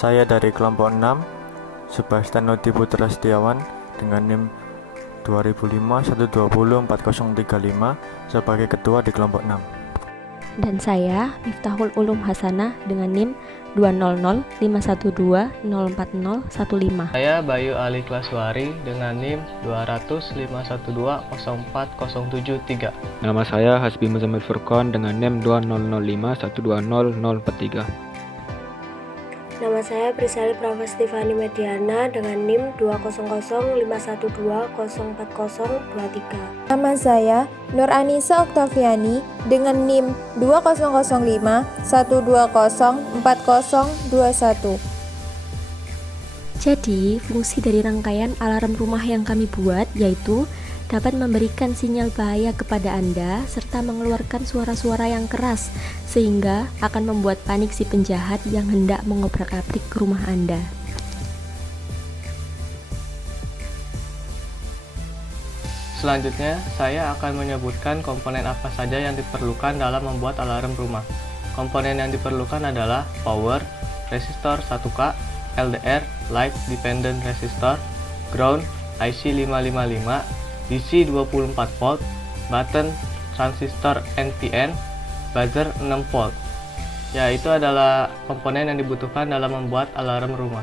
Saya dari kelompok 6, Sebastian Nodi Putra Setiawan dengan NIM 2005-120-4035 sebagai ketua di kelompok 6. Dan saya, Miftahul Ulum Hasanah dengan NIM 20051204015. Saya Bayu Ali Klaswari dengan NIM 20051204073. Nama saya Hasbi Muzammil Furqan dengan NIM 2005120043. Nama saya Prisali Pravastivani Mediana dengan NIM 20051204023. Nama saya Nur Anissa Oktaviani dengan NIM 2005120401. Jadi, fungsi dari rangkaian alarm rumah yang kami buat yaitu dapat memberikan sinyal bahaya kepada Anda serta mengeluarkan suara-suara yang keras sehingga akan membuat panik si penjahat yang hendak mengobrak-abrik ke rumah Anda. Selanjutnya, saya akan menyebutkan komponen apa saja yang diperlukan dalam membuat alarm rumah. Komponen yang diperlukan adalah power, resistor 1K, LDR, light dependent resistor, ground, IC 555, DC 24 volt, button, transistor NPN, buzzer 6 volt. Ya, itu adalah komponen yang dibutuhkan dalam membuat alarm rumah.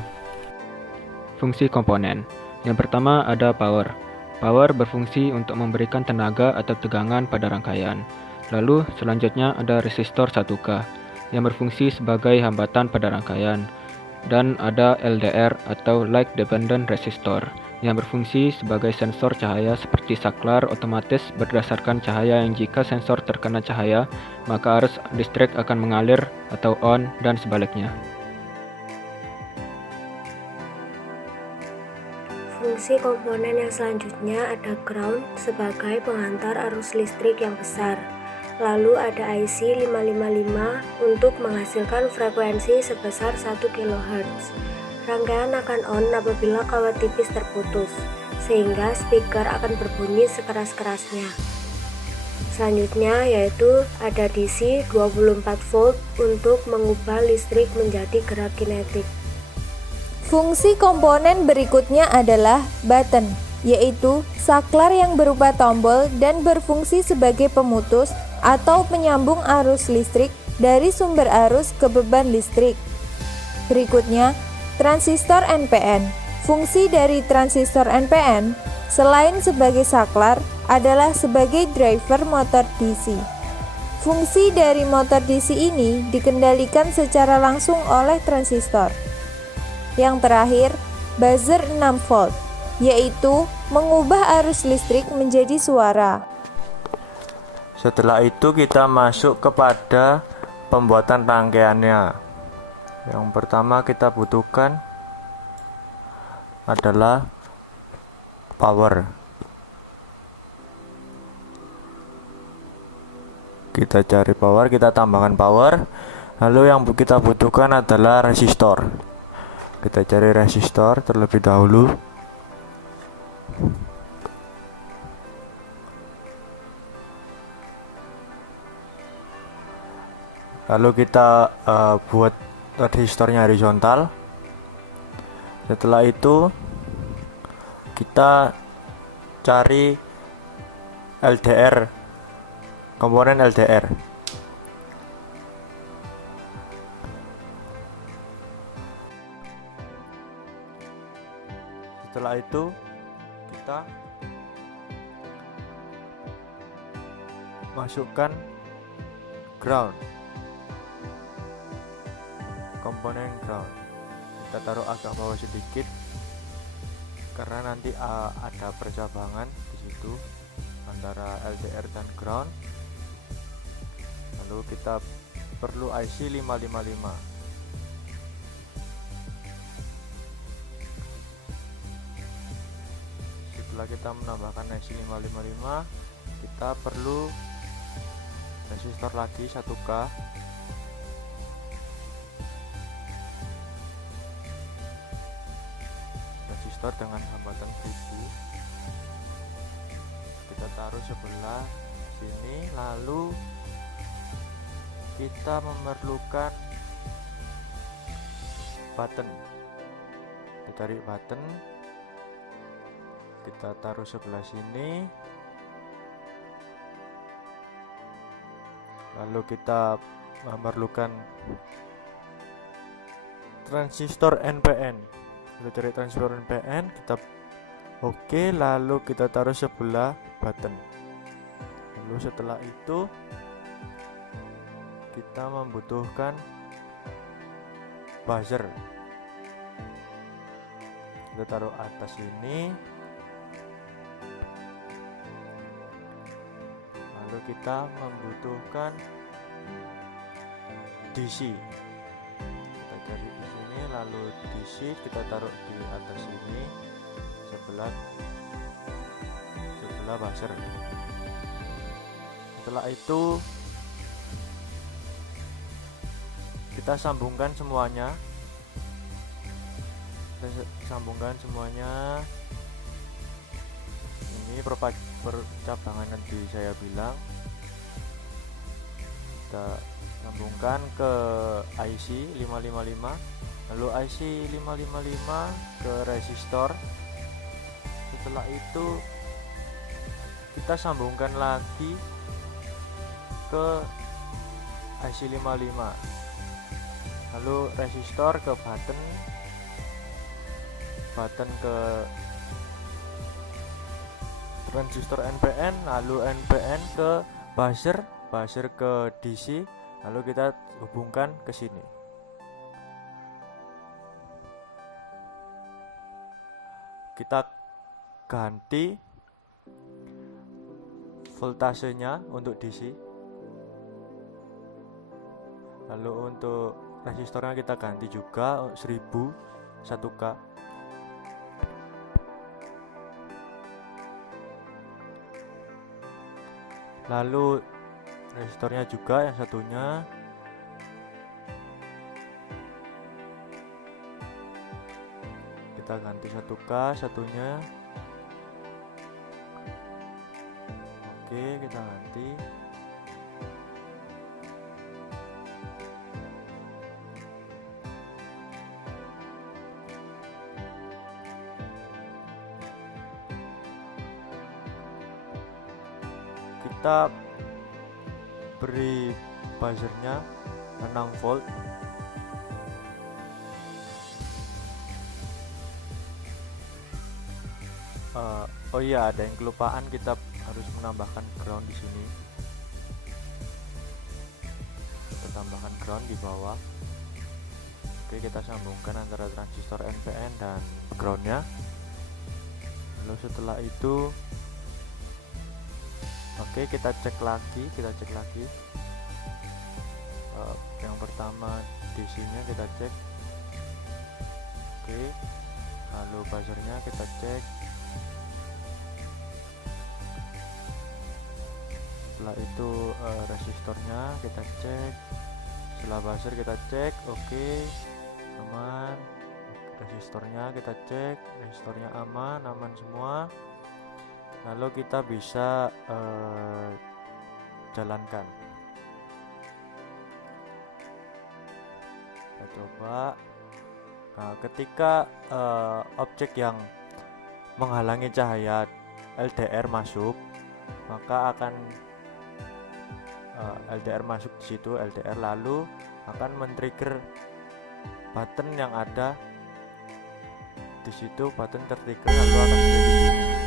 Fungsi komponen. Yang pertama ada power. Power berfungsi untuk memberikan tenaga atau tegangan pada rangkaian. Lalu selanjutnya ada resistor 1K yang berfungsi sebagai hambatan pada rangkaian. Dan ada LDR atau light dependent resistor yang berfungsi sebagai sensor cahaya seperti saklar otomatis berdasarkan cahaya yang jika sensor terkena cahaya, maka arus listrik akan mengalir atau on dan sebaliknya. Fungsi komponen yang selanjutnya ada ground sebagai penghantar arus listrik yang besar. Lalu ada IC 555 untuk menghasilkan frekuensi sebesar 1 kHz. Rangkaian akan on apabila kawat tipis terputus, sehingga speaker akan berbunyi sekeras-kerasnya. Selanjutnya yaitu ada DC 24 volt untuk mengubah listrik menjadi gerak kinetik. Fungsi komponen berikutnya adalah button, yaitu saklar yang berupa tombol dan berfungsi sebagai pemutus atau penyambung arus listrik dari sumber arus ke beban listrik. Berikutnya, transistor NPN. Fungsi dari transistor NPN selain sebagai saklar adalah sebagai driver motor DC. Fungsi dari motor DC ini dikendalikan secara langsung oleh transistor. Yang terakhir, buzzer 6 volt, yaitu mengubah arus listrik menjadi suara. Setelah itu kita masuk kepada pembuatan rangkaiannya. Yang pertama kita butuhkan adalah power. Kita cari power, kita tambahkan power. Lalu yang kita butuhkan adalah resistor. Kita cari resistor terlebih dahulu. Lalu kita buat resistornya horizontal. Setelah itu kita cari LDR, komponen LDR. Setelah itu kita masukkan ground, komponen ground. Kita taruh agak bawah sedikit karena nanti ada percabangan di situ antara LDR dan ground. Lalu kita perlu IC 555. Setelah kita menambahkan IC 555, kita perlu resistor lagi 1K. Resistor dengan hambatan 1000 kita taruh sebelah sini. Lalu kita memerlukan button. Kita cari button, kita taruh sebelah sini, lalu kita memerlukan transistor NPN. Kita cari transistor NPN, kita oke, lalu kita taruh sebelah button. Lalu setelah itu kita membutuhkan buzzer. Kita taruh atas ini, lalu kita membutuhkan DC. Kita cari di sini, lalu DC kita taruh di atas ini sebelah buzzer. Setelah itu kita sambungkan semuanya. Ini percabangan nanti saya bilang. Kita sambungkan ke IC 555, lalu IC 555 ke resistor. Setelah itu kita sambungkan lagi ke IC 55, lalu resistor ke button ke transistor NPN, lalu NPN ke buzzer ke DC, lalu kita hubungkan ke sini. Kita ganti voltasenya untuk DC, lalu untuk resistornya kita ganti juga 1000 1K. Lalu resistornya juga yang satunya kita ganti 1K satunya. Oke, kita ganti. Kita beri buzzernya 6 volt. Oh iya, ada yang kelupaan, kita harus menambahkan ground di sini. Kita tambahkan ground di bawah. Oke, kita sambungkan antara transistor NPN dan groundnya. Lalu setelah itu oke, kita cek lagi. Yang pertama DC nya kita cek. Oke, lalu buzzernya kita cek. Setelah itu resistornya kita cek. Setelah buzzer kita cek. Oke, aman. Resistornya kita cek, resistornya aman semua. Lalu kita bisa jalankan. Kita coba. Nah, ketika objek yang menghalangi cahaya LDR masuk, maka akan LDR masuk di situ, LDR, lalu akan men-trigger button yang ada di situ. Button tertrigger lalu akan menjadi